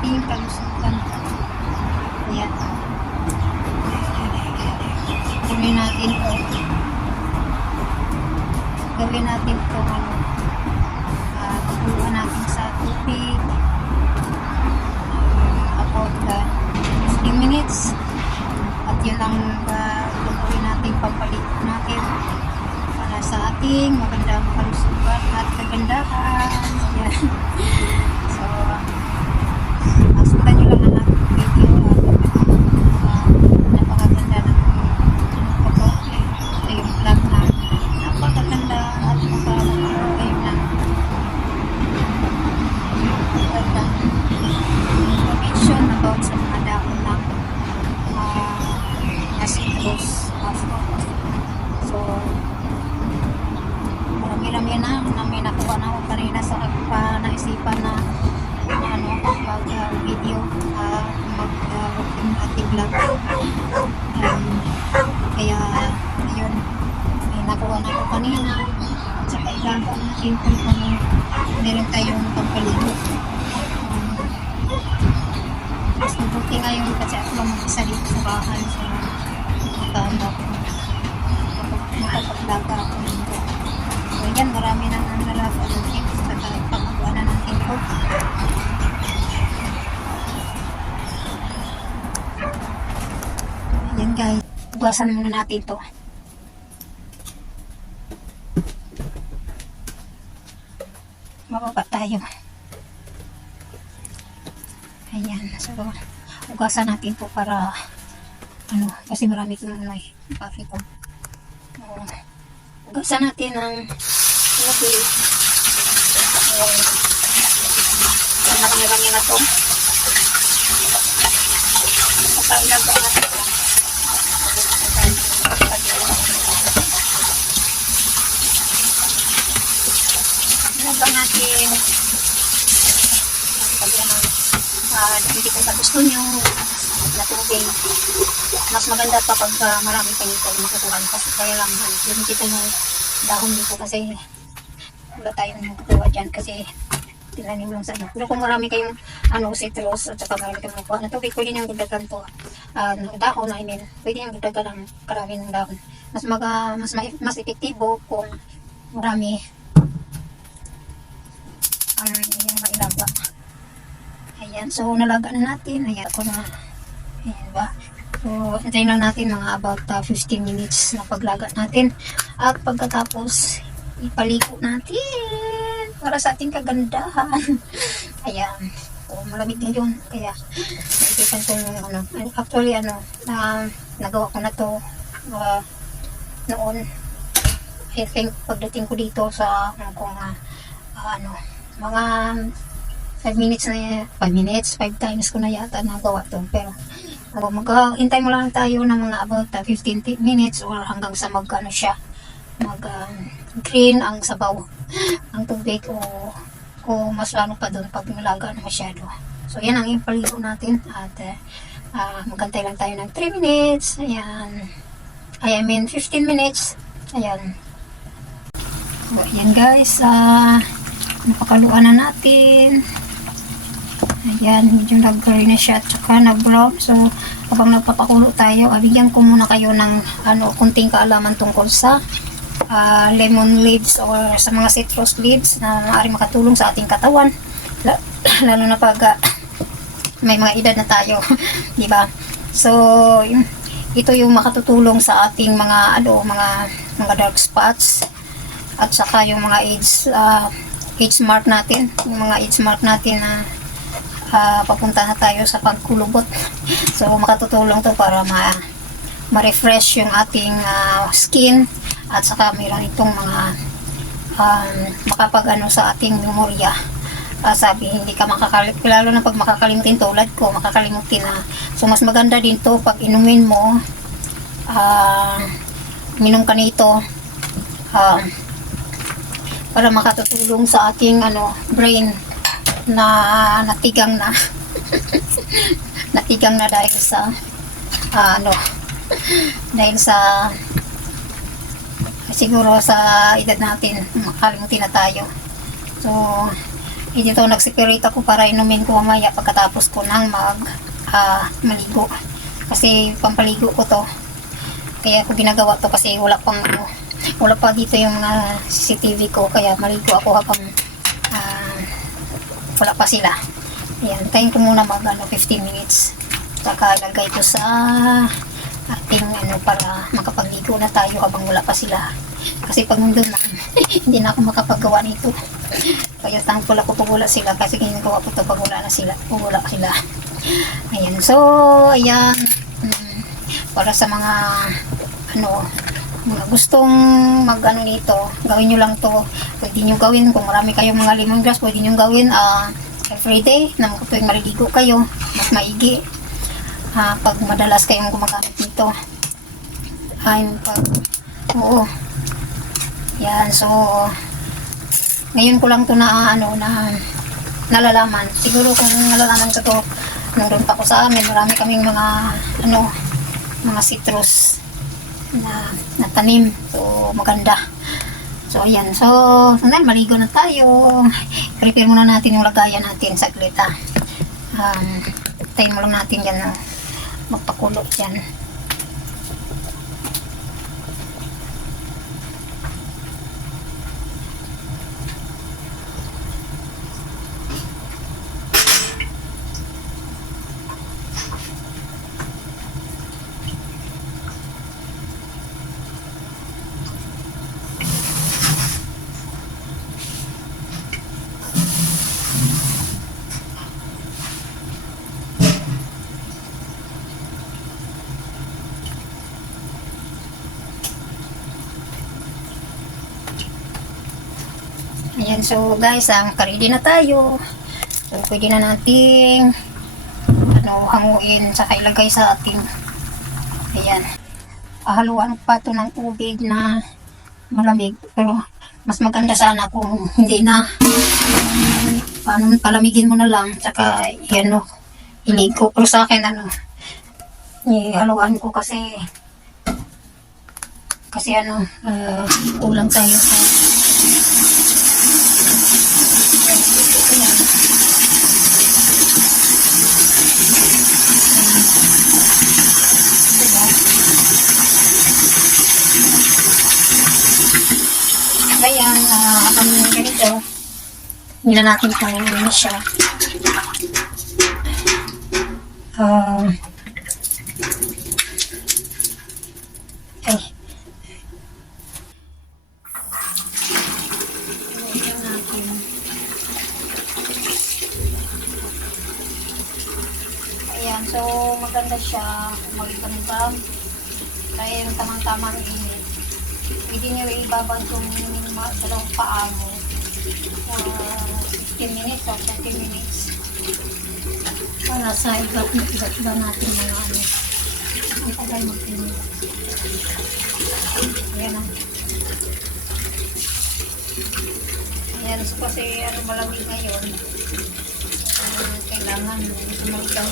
ating kalusugan. Ayan. Gawin natin to. Gawin natin to paguluan natin sa tubig. About 15 minutes. At yun ang gagawin natin pampaligo natin para sa ating magandang kalusugan at kagandahan. Ayan. So, sundan nyo lang ang ating video. Napakaganda ng pag-okay. Ito yung vlog na napakaganda at napakaganda na information about sa mga dahon ng citrus. So, marami-rami na may nakuha na ako kanina sa naisipan na mag-video mag-ating vlog. Kaya ayun, may nakuha na ako kanina at saka igagawa natin kung meron tayong pampaligo. Mas mabuti ngayon kasi ako lang mag-isa dito sa bahay, so magkanda ako makapaglaga ako dito. So yan, marami nang nalaga ng tips at pagkakawa na natin po. Yan guys, ugasan muna natin to. Mababa tayo. Ayan, so ugasan natin po para kasi marami itong coffee po. Ugasan natin ng tubig. Marami-rami na to. Kapailag ba natin ito? Ilag natin hindi kung gusto nyo na tubig. Mas maganda pa pag marami kayo makukuha kasi kaya lang hindi kita yung dahon dito kasi wala tayong makukuha dyan kasi tinanim lang sa inyo. Pero kung marami kayong citrus at saka marami kayong makukuha na tubig, pwede nyo dagdagan to dahon, pwede nyo dagdagan ng karami ng dahon. Mas epektibo kung marami yung mailaga. Ayan, so nalaga na natin. Ayan ako na. Ayan ba? So, hintayin lang natin mga about 15 minutes na paglaga natin. At pagkatapos, ipaligo natin para sa ating kagandahan. Ayan. So, malamig na yun. Kaya, naisipan ko yung actually, nagawa ko na to noon. I think, pagdating ko dito sa, mga 5 minutes na 5 times ko na yata nagawa to. Pero maghintay mo lang tayo ng mga about 15 minutes or hanggang sa green ang sabaw ang tubig o mas lalo pa doon pag nalaga na masyado. So yan ang ipaligo natin at maghintay lang tayo ng 3 minutes. Ayan. I mean 15 minutes. Ayan. So ayan guys, napakaluan na natin. Ayan, medyo nag-gray na siya at saka nag-brown. So, habang nagpapakulo tayo, bigyan ko muna kayo ng kunting kaalaman tungkol sa lemon leaves or sa mga citrus leaves na maaaring makatulong sa ating katawan. Lalo na pag may mga edad na tayo, di ba? So, ito yung makatutulong sa ating mga dark spots at saka yung mga age mark natin, yung mga age mark natin na papunta na tayo sa pagkulubot. So makatutulong to para ma-refresh yung ating skin at saka mayroon itong mga makapag sa ating memorya. Sabi, hindi ka lalo na pag makakalimutin tulad ko, makakalimutin na. So mas maganda din to pag inumin mo, minom ka nito para makatutulong sa ating brain na natigang na natigang na dahil sa dahil sa siguro sa edad natin makalimutin na tayo. So dito nagseparate ako para inumin ko mamaya pagkatapos ko nang maligo. Kasi pampaligo ko to. Kaya ako ginagawa to kasi wala pa dito yung mga CCTV ko. Kaya maligo ako habang wala pa sila. Ayan, tayin ko muna 15 minutes. Saka lagay ko sa ating para makapagligo na tayo habang wala pa sila. Kasi pag nandun na, hindi na ako makapagawa nito. Kaya thankful ako pag wala sila kasi ginagawa ko ito pag wala na sila. Pag wala sila. Ayan, so, ayan. Para sa mga mga gustong nito, gawin nyo lang to. Pwede nyo gawin, kung marami kayong mga lemongrass, pwede nyo gawin everyday, na tuwing maliligo kayo, mas maigi. Pag madalas kayong gumagamit nito. Oo. Yan, so, ngayon ko lang to na nalalaman. Siguro kung nalalaman ko to, nandun pa ko sa amin, marami kaming mga citrus na tanim. So, maganda. So, ayan. So, sandali, maligo na tayo. Prepare muna natin yung lagayan natin saglit, tayo mo lang natin yan, magpakulo dyan. Ayan, so guys, ready na tayo. So, pwede na nating hanguin, saka ilagay sa ating, ayan, haluan pa to ng tubig na malamig. Pero mas maganda sana kung hindi na, palamigin mo na lang, saka iligo. Pero sa akin, haluan ko kasi kulang tayo sa ayan, habang ganito, hindi na natin kung siya. Ayan, so maganda siya, magigambang. Kaya yung tamang-tamang init. Pwede nyo ibabad yung dalawang paa mo. 15 minutes or 30 minutes. Para sa iba natin mga ang tagal mag-init. Ayan na. Ayan, so kasi malamig ngayon. Kailangan mag-down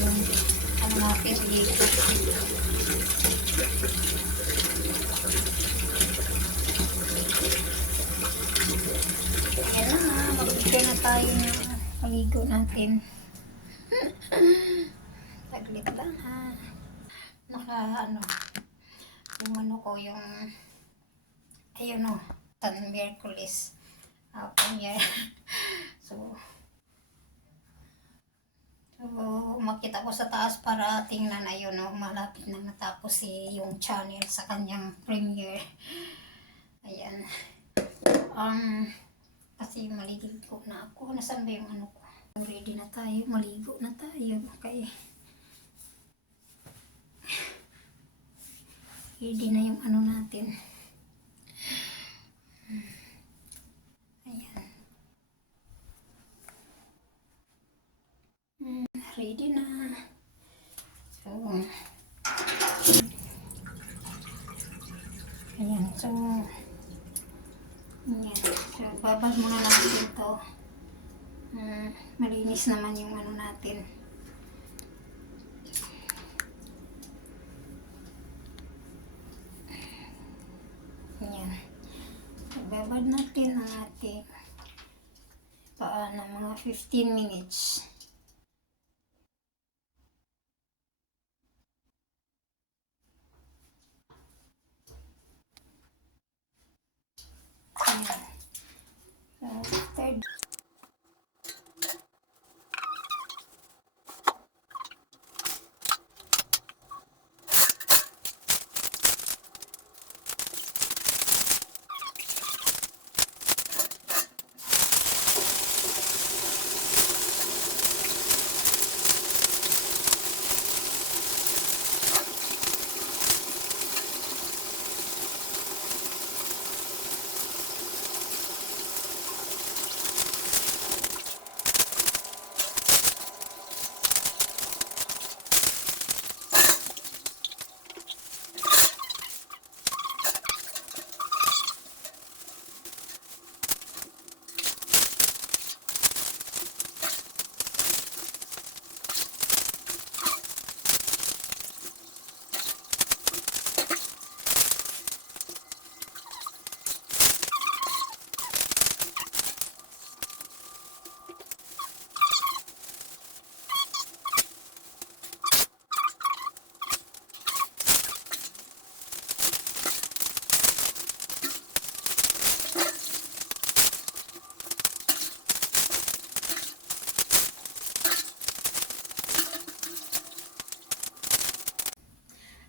yung natin dito. Ayan na, magbigay na tayo ng paligo natin. Taglit lang yung ko yung ayun Tan Miyerkules premiere. So makita ko sa taas para tingnan malapit na natapos yung channel sa kanyang premiere. Ayan. Kasi maligo na ako. Nasaan ba yung ko? Ready na tayo. Maligo na tayo. Okay. Ready na yung natin. Ayan. Ready na. So, ayan. So, ayan. So, babad muna natin ito. Malinis naman yung natin. Ayan. So, babad natin ang ating ng mga 15 minutes. Ayan. Third.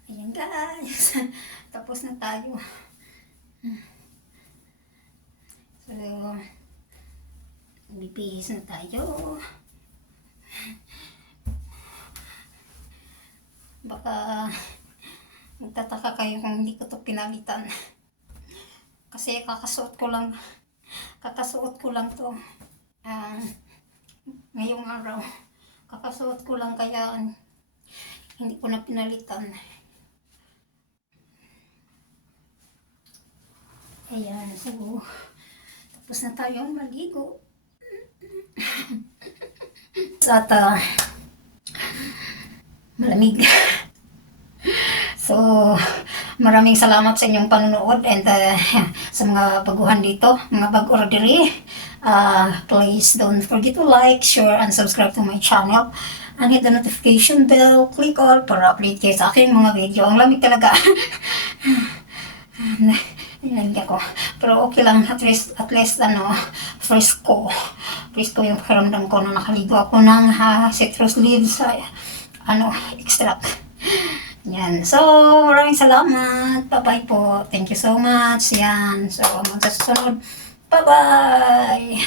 Ayan guys, tapos na tayo. So, bibihis na tayo. Baka magtataka kayo kung hindi ko to pinalitan. Kasi kakasuot ko lang to. Ngayong araw, kakasuot ko lang kaya hindi ko na pinalitan. Ayan, so, tapos na tayong maligo. At, malamig. So, maraming salamat sa inyong panunood and sa mga baguhan dito, mga bag-ordery. Please don't forget to like, share, and subscribe to my channel. And hit the notification bell, click all para update kayo sa aking mga video. Ang lamig talaga. Nalagyan ko. Pero okay lang, at least fresco yung pakiramdam ko na nakaligo ako ng citrus leaves extract. Yan. So, maraming salamat. Bye-bye po. Thank you so much. Yan. So, hanggang sa susunod. Bye-bye.